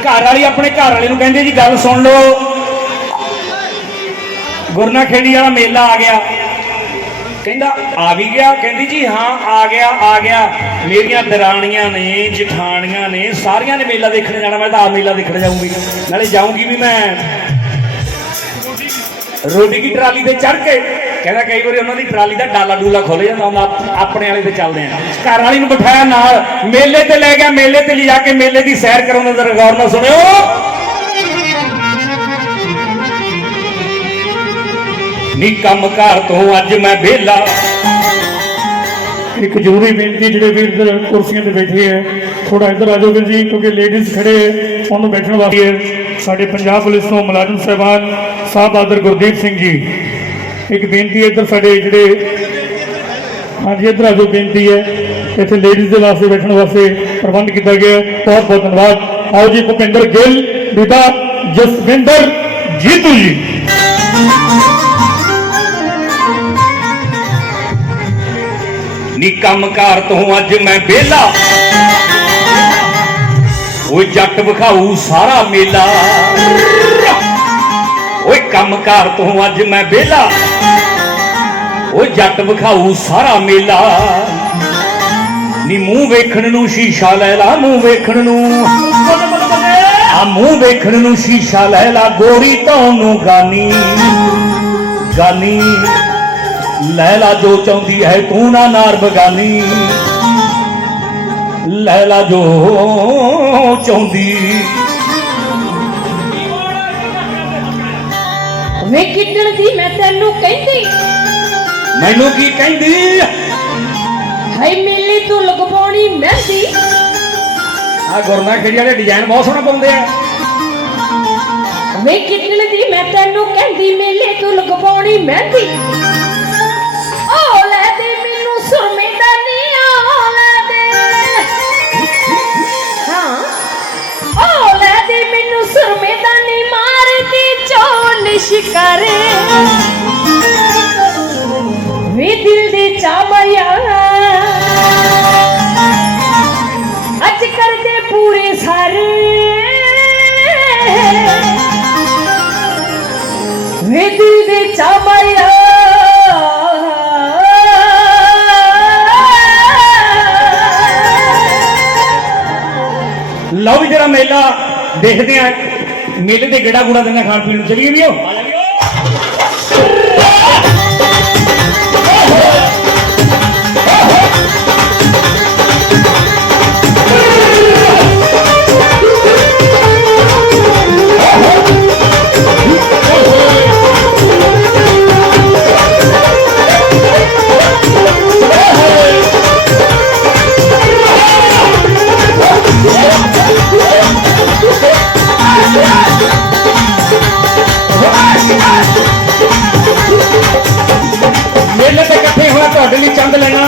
ਘਰ ਵਾਲੀ ਆਪਣੇ ਘਰ ਵਾਲੇ ਨੂੰ ਕਹਿੰਦੀ ਜੀ, ਗੱਲ ਸੁਣ ਲਓ। ਗੁਰਨਾ ਖੇੜੀ ਵਾਲਾ ਮੇਲਾ ਆ ਗਿਆ। ਕਹਿੰਦਾ, ਆ ਵੀ ਗਿਆ? ਕਹਿੰਦੀ ਜੀ, ਹਾਂ, ਆ ਗਿਆ ਆ ਗਿਆ। ਮੇਰੀਆਂ ਦਰਾਣੀਆਂ ਨੇ, ਜਠਾਣੀਆਂ ਨੇ, ਸਾਰੀਆਂ ਨੇ ਮੇਲਾ ਦੇਖਣ ਜਾਣਾ, ਮੈਂ ਤਾਂ ਆ ਮੇਲਾ ਦੇਖਣ ਜਾਊਂਗੀ। ਨਾਲੇ ਜਾਊਂਗੀ ਵੀ ਮੈਂ। ਰੋਟੀ ਦੀ ਟਰਾਲੀ ਤੇ ਚੜ ਕੇ ਕਹਿੰਦਾ ਕਈ ਵਾਰੀ ਉਹਨਾਂ ਦੀ ਟਰਾਲੀ ਦਾ ਡਾਲਾ ਡੂਲਾ ਖੁੱਲ ਜਾਂਦਾ ਹੁੰਦਾ ਆਪਣੇ ਵਾਲੇ ਤੇ ਚੱਲਦੇ ਆ। ਘਰ ਵਾਲੀ ਨੂੰ ਬਿਠਾਇਆ ਨਾਲ, ਮੇਲੇ ਤੇ ਲੈ ਗਿਆ, ਮੇਲੇ ਤੇ ਲਿਜਾ ਕੇ ਮੇਲੇ ਦੀ ਸੈਰ ਕਰਾਉਂਦਾ ਜ਼ਰਾ ਗੌਰ ਨਾਲ ਸੁਣਿਓ। ਨੀ ਕੰਮ ਘਰ ਤੋਂ ਅੱਜ ਮੈਂ ਵਿਹਲਾ। ਇੱਕ ਜ਼ਰੂਰੀ ਬੇਨਤੀ ਜਿਹੜੇ ਵੀਰ ਕੁਰਸੀਆਂ ਤੇ ਬੈਠੇ ਹੈ ਥੋੜਾ ਇੱਧਰ ਆ ਜਾਓ ਜੀ, ਕਿਉਂਕਿ ਲੇਡੀਜ਼ ਖੜੇ ਹੈ ਬੈਠਣ ਵਾਸਤੇ ਸਾਡੇ ਪੰਜਾਬ ਪੁਲਿਸ ਤੋਂ ਮੁਲਾਜ਼ਮ ਸਾਹਿਬਾਨ ਸਾਹਿਬ ਆਦਰ ਗੁਰਦੀਪ ਸਿੰਘ ਜੀ। ਇੱਕ ਬੇਨਤੀ ਹੈ ਇੱਧਰ ਸਾਡੇ ਜਿਹੜੇ, ਹਾਂਜੀ, ਇੱਧਰ ਆ ਜਾਓ, ਬੇਨਤੀ ਹੈ। ਇੱਥੇ ਲੇਡੀਜ਼ ਦੇ ਵਾਸਤੇ ਬੈਠਣ ਵਾਸਤੇ ਪ੍ਰਬੰਧ ਕੀਤਾ ਗਿਆ ਬਹੁਤ ਬਹੁਤ ਧੰਨਵਾਦ। ਆਓ ਜੀ, ਭੁਪਿੰਦਰ ਗਿੱਲ, ਬੀਬਾ ਜਸਵਿੰਦਰ ਜੀਤੂ ਜੀ। ਨੀ ਕੰਮ ਘਰ ਤੋਂ ਅੱਜ ਮੈਂ ਵਿਹਲਾ। ਓਏ ਜੱਟ ਵਿਖਾਊ ਸਾਰਾ ਮੇਲਾ। ਓਏ ਕੰਮ ਘਰ ਤੋਂ ਅੱਜ ਮੈਂ ਵਿਹਲਾ। ਓਏ ਜੱਟ ਵਿਖਾਊ ਸਾਰਾ ਮੇਲਾ। ਨੀ ਮੂੰਹ ਵੇਖਣ ਨੂੰ ਸ਼ੀਸ਼ਾ ਲੈ ਲਾ, ਮੂੰਹ ਵੇਖਣ ਨੂੰ। ਆ ਮੂੰਹ ਵੇਖਣ ਨੂੰ ਸ਼ੀਸ਼ਾ ਲੈ ਲਾ, ਗੋਰੀ ਤੁਹਾਨੂੰ ਗਾਨੀ। ਗਾਨੀ ਲੈ ਲਾ ਜੋ ਚਾਹੁੰਦੀ ਹੈ, ਤੂੰ ਨਾ ਨਾਰ ਬਗਾਨੀ। ਲੈਲਾ ਜੋ ਚਾਹੁੰਦੀ। ਵੇ ਕਿੱਦਣ ਦੀ ਮੈਂ ਤੈਨੂੰ ਕਹਿੰਦੀ। ਮੈਨੂੰ ਕੀ ਕਹਿੰਦੀ? ਹਾਏ ਮੇਲੀ ਤੂੰ ਲਗਵਾਉਣੀ ਮਹਿੰਦੀ। ਆ ਗੁਰਨਾ ਖੇੜੀ ਵਾਲੇ ਡਿਜ਼ਾਈਨ ਬਹੁਤ ਸੋਹਣਾ ਪਾਉਂਦੇ ਆ। ਵੇ ਕਿੱਦਣ ਦੀ ਮੈਂ ਤੈਨੂੰ ਕਹਿੰਦੀ ਮੇਲੇ ਤੂੰ ਲਗਵਾਉਣੀ ਮਹਿੰਦੀ। ਸ਼ਿਕਾਰੇ। ਵੇ ਦਿਲ ਦੇ ਚਾਮਿਆ ਅੱਜ ਕਰਦੇ ਪੂਰੇ ਸਾਰੇ। ਵੇ ਦਿਲ ਦੇ ਚਾਮਿਆ ਲਓ ਵੀ ਜਰਾ ਮੇਲਾ ਦੇਖਦੇ ਆ ਮੇਲੇ ਤੇ ਗੇੜਾ ਗੂੜਾ ਦਿੰਦਾ ਖਾਣ ਪੀਣ ਨੂੰ। ਚਲੀਏ ਵੀ ਉਹ ਤੁਹਾਡੇ ਲਈ ਚੰਦ ਲੈਣਾ।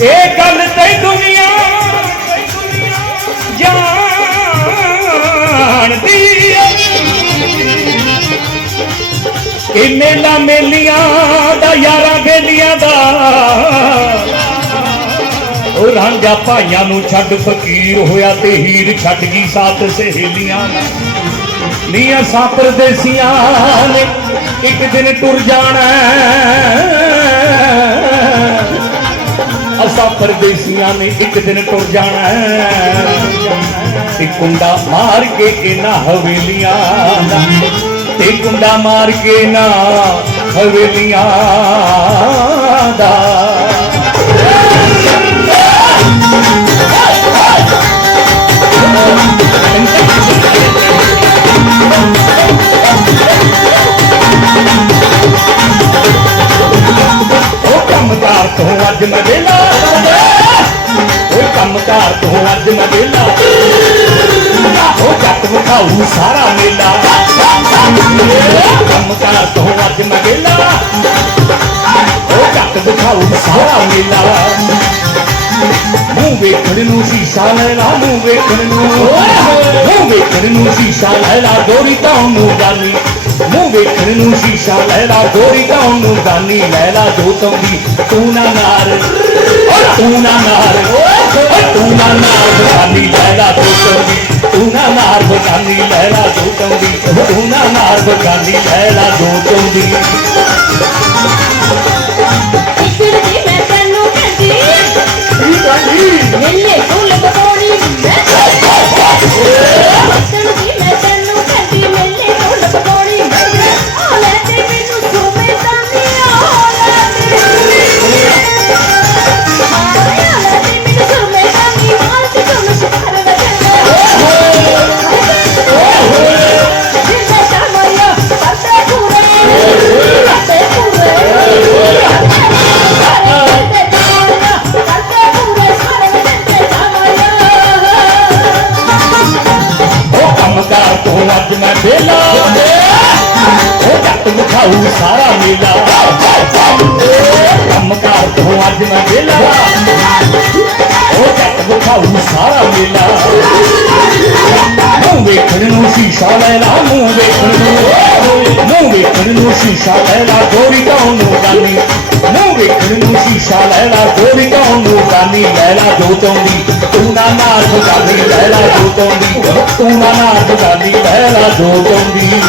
ਇਹ ਗੱਲ ਤੇ ਦੁਨੀਆ, ਜਾਣਦੀ ਕਿ ਮੇਲਾ ਮੇਲੀਆਂ ਦਾ, ਯਾਰਾਂ ਬੇਲੀਆਂ ਦਾ। ਉਹ ਰਾਂਝਾ ਭਾਈਆਂ ਨੂੰ ਛੱਡ ਫਕੀਰ ਹੋਇਆ ਤੇ ਹੀਰ ਛੱਡ ਗਈ ਸਾਥ ਸਹੇਲੀਆਂ ਨੀਆਂ ਸਾ ਪਰਦੇਸੀਆਂ ਨੇ, ਇੱਕ ਦਿਨ ਟੁਰ ਜਾਣਾ। ਅਸਾਂ ਪਰਦੇਸੀਆਂ ਨੇ ਇੱਕ ਦਿਨ ਟੁਰ ਜਾਣਾ। ਤੇ ਕੁੰਡਾ ਮਾਰ ਕੇ ਇਹਨਾਂ ਹਵੇਲੀਆਂ ਤੇ ਕੁੰਡਾ ਮਾਰ ਕੇ ਨਾ ਹਵੇਲੀਆਂ ਦਾ। ਲੈ ਲਾ ਮੂੰਹ ਵੇਖਣ ਨੂੰ। ਮੂੰਹ ਵੇਖਣ ਨੂੰ ਸ਼ੀਸ਼ਾ ਲੈ ਲਾ ਗੋਰੀ ਤੁਹਾਨੂੰ ਗਾਨੀ। ਮੂੰਹ ਵੇਖਣ ਨੂੰ ਸ਼ੀਸ਼ਾ ਲੈ ਲਾ ਗੋਰੀ ਤੁਹਾਨੂੰ ਗਾਨੀ। ਲੈ ਲਾ ਜੋ ਤੰਦੀ ਤੂੰ ਨਾ ਨਾਰ। ਓ ਤੂੰ ਨਾ ਨਾਰ। ਓ ਤੂੰ ਨਾ ਨਾਰ ਬਗਾਨੀ ਲੈਲਾ ਦੋਟਾਉਂਦੀ ਤੂੰ ਨਾ ਨਾਰ ਬਗਾਨੀ ਲੈਲਾ ਦੋਟਾਉਂਦੀ ਤੂੰ ਨਾ ਨਾਰ ਬਗਾਨੀ ਲੈਲਾ ਦੋਟਾਉਂਦੀ ਟਿਕੜ ਦੀ ਮੈਂ ਤੈਨੂੰ ਕਹਿੰਦੀ ਆ। ਜੀ ਮੇਲੇ ਜੱਟ ਸਾਰਾ ਮੇਲਾ। ਕੰਮ ਕਾਰ ਤੋਂ ਅੱਜ ਮੈਂ ਵਿਹਲਾ ਉਹ ਜੱਟ ਵਿਖਾਊ ਸਾਰਾ ਮੇਲਾ। ਮੂੰਹ ਵੇਖਣ ਨੂੰ ਸ਼ੀਸ਼ਾ ਲੈ ਲਾ ਮੂੰਹ ਵੇਖਣ ਨੂੰ ਮੂੰਹ ਵੇਖਣ ਨੂੰ ਸ਼ੀਸ਼ਾ ਲੈ ਲਾ ਗੋਰੀ ਕੌਣ ਨੂੰ ਜਾਨੀ? ਮੂੰਹ ਵੇਖਣ ਨੂੰ ਸ਼ੀਸ਼ਾ ਲੈ ਲਾ ਗੋਰੀ ਕੌਣ ਨੂੰ ਜਾਨੀ? ਲੈ ਲਾ ਜੋ ਚਾਹੁੰਦੀ, ਤੂੰ ਨਾ ਨਾਰ ਬਗਾਨੀ ਲੈ ਲਾ ਜੋ ਚਾਹੁੰਦੀ। ਤੂੰ ਨਾ ਨਾਰ ਬਗਾਨੀ ਲੈ ਲਾ ਜੋ ਚਾਹੁੰਦੀ।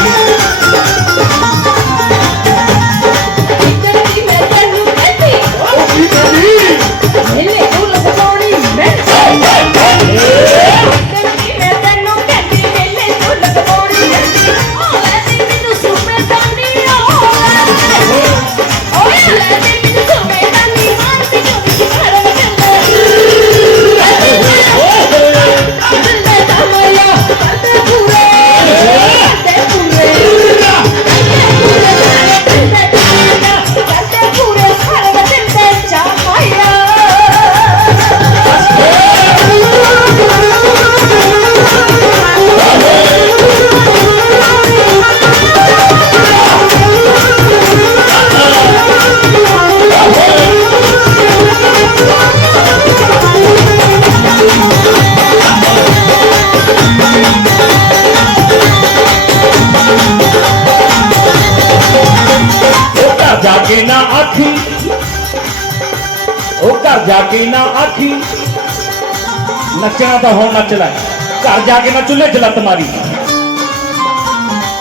ਨੱਚਣਾ ਤਾਂ ਹੁਣ ਨੱਚ ਲੈ ਘਰ ਜਾ ਕੇ ਨਾ ਚੁੱਲ੍ਹੇ 'ਚ ਲੱਤ ਮਾਰੀ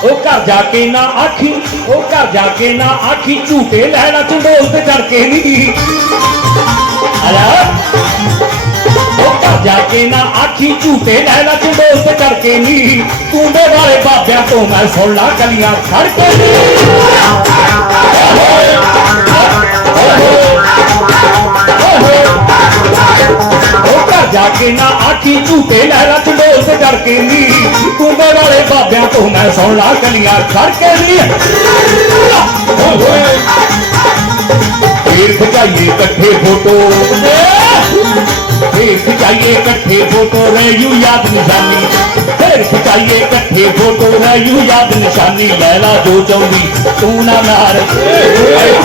ਉਹ ਘਰ ਜਾ ਕੇ ਨਾ ਆਖੀ ਉਹ ਘਰ ਜਾ ਕੇ ਨਾ ਆਖੀ ਝੂਟੇ ਲੈਣਾ ਚੰਡੋਲ ਤੇ ਚੜ ਕੇ ਨਹੀਂ ਆਇਆ ਉਹ ਘਰ ਜਾ ਕੇ ਨਾ ਆਖੀ ਝੂਟੇ ਲੈਣਾ ਚੰਡੋਲ ਤੇ ਚੜ ਕੇ ਨਹੀਂ ਤੂੰ ਦੇ ਵਾਲੇ ਬਾਬਿਆਂ ਤੋਂ ਮੈਂ ਸੁਣ ਲਾ ਕਲੀਆਂ ਖੜ ਕੇ ਨਹੀਂ ਉਹ ਘਰ ਜਾ ਕੇ ਨਾ ਆਖੀ ਝੂਟੇ ਲਹਿਰਾ ਚੰਡੋਲ ਤੇ ਡਰ ਕੇ ਨੀ ਕੁੰਬੇ ਵਾਲੇ ਬਾਬਿਆਂ ਤੋਂ ਮੈਂ ਸੁਣ ਲਾ ਕਲੀਆਂ ਖੜ ਕੇ ਨੀ। ਫੇਰ ਖਿਚਾਈਏ ਇਕੱਠੇ ਫੋਟੋ। ਫੇਰ ਖਿਚਾਈਏ ਇਕੱਠੇ ਫੋਟੋ, ਰਹਿ ਯੂ ਯਾਦ ਨਿਸ਼ਾਨੀ। ਫੇਰ ਖਿਚਾਈਏ ਇਕੱਠੇ ਫੋਟੋ, ਰਹਿ ਯੂ ਯਾਦ ਨਿਸ਼ਾਨੀ। ਲੈ ਜੋ ਚਾਹੁੰਦੀ ਤੂੰ ਨਾ ਨਾਰ।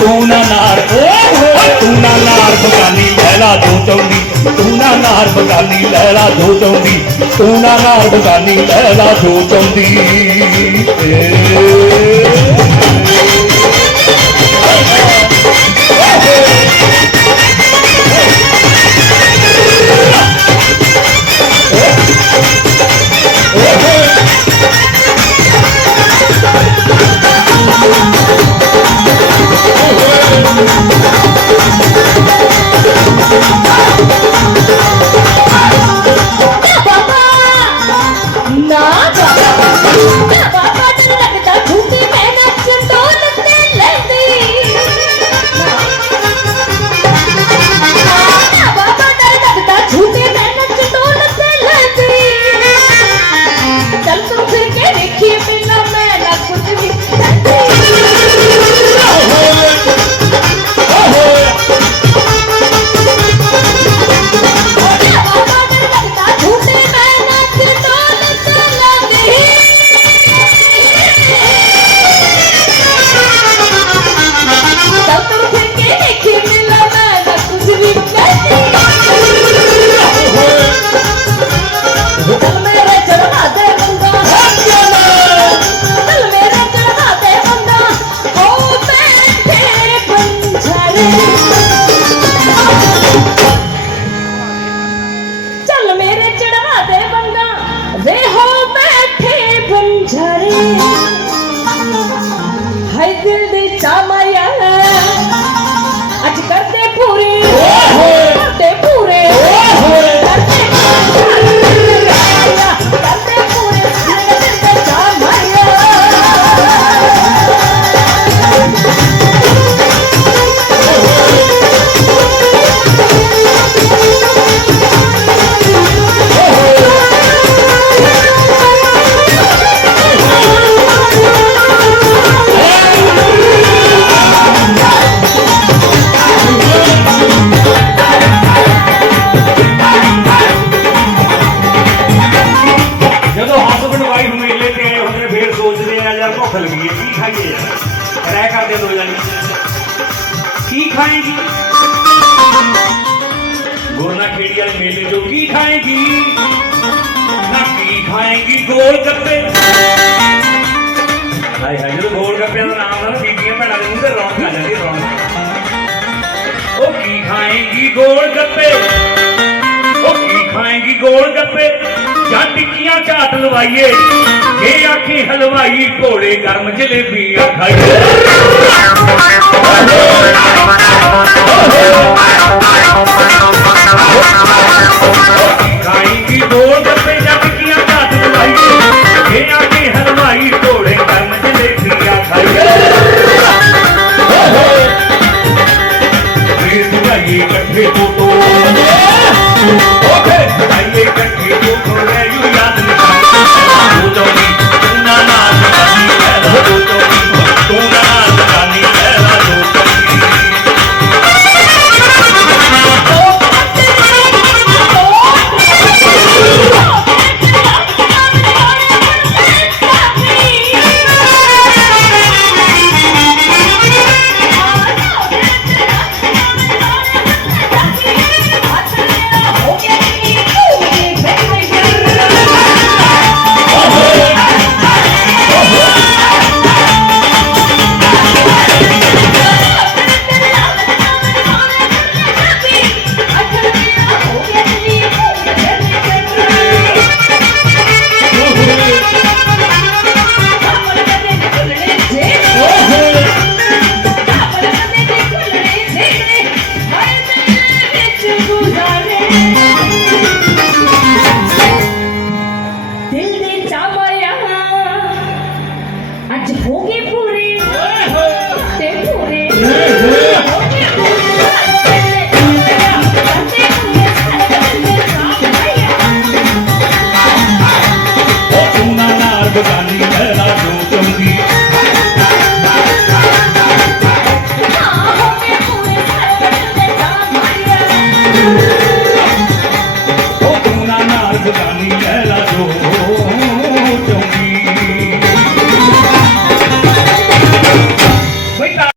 ਤੂੰ ਨਾ ਨਾਰ। ਓਏ ਤੂੰ ਨਾ ਨਾਰ ਬਗਾਨੀ ਲੈ ਲਾ ਜੋ ਚਾਹੁੰਦੀ ਤੂੰ ਨਾ ਨਾਰ ਬਗਾਨੀ ਲੈ ਲਾ ਜੋ ਚਾਹੁੰਦੀ ਤੂੰ ਨਾ ਨਾਰ ਬਗਾਨੀ ਲੈ ਲਾ ਜੋ ਖੇੜੀ ਵਾਲੇ ਮੇਲੇ ਜੋ ਕੀ ਖਾਏਗੀ ਨਾ ਕੀ ਖਾਏਗੀ ਗੋਲ ਗੱਪੇ ਹਾਏ ਹਾਏ ਜਦੋਂ ਗੋਲ ਗੱਪਿਆਂ ਦਾ ਨਾਮ ਨਾਲ ਬੀਬੀਆਂ ਭੈਣਾਂ ਦੇ ਮੂੰਹ ਤੇ ਰੌਣਕ ਆ ਜਾਂਦੀ ਹੈ, ਰੌਣਕ ਉਹ ਕੀ ਖਾਏਗੀ ਗੋਲ ਗੱਪੇ ਉਹ ਕੀ ਖਾਏਗੀ ਗੋਲ ਗੱਪੇ ਜਾਂ ਟਿੱਕੀਆਂ ਝਾਟ ਲਵਾਈਏ ਇਹ ਆਖੀ ਹਲਵਾਈ ਘੋੜੇ ਗਰਮ ਜਲੇਬੀਆਂ ਖਾਈਏ Hãy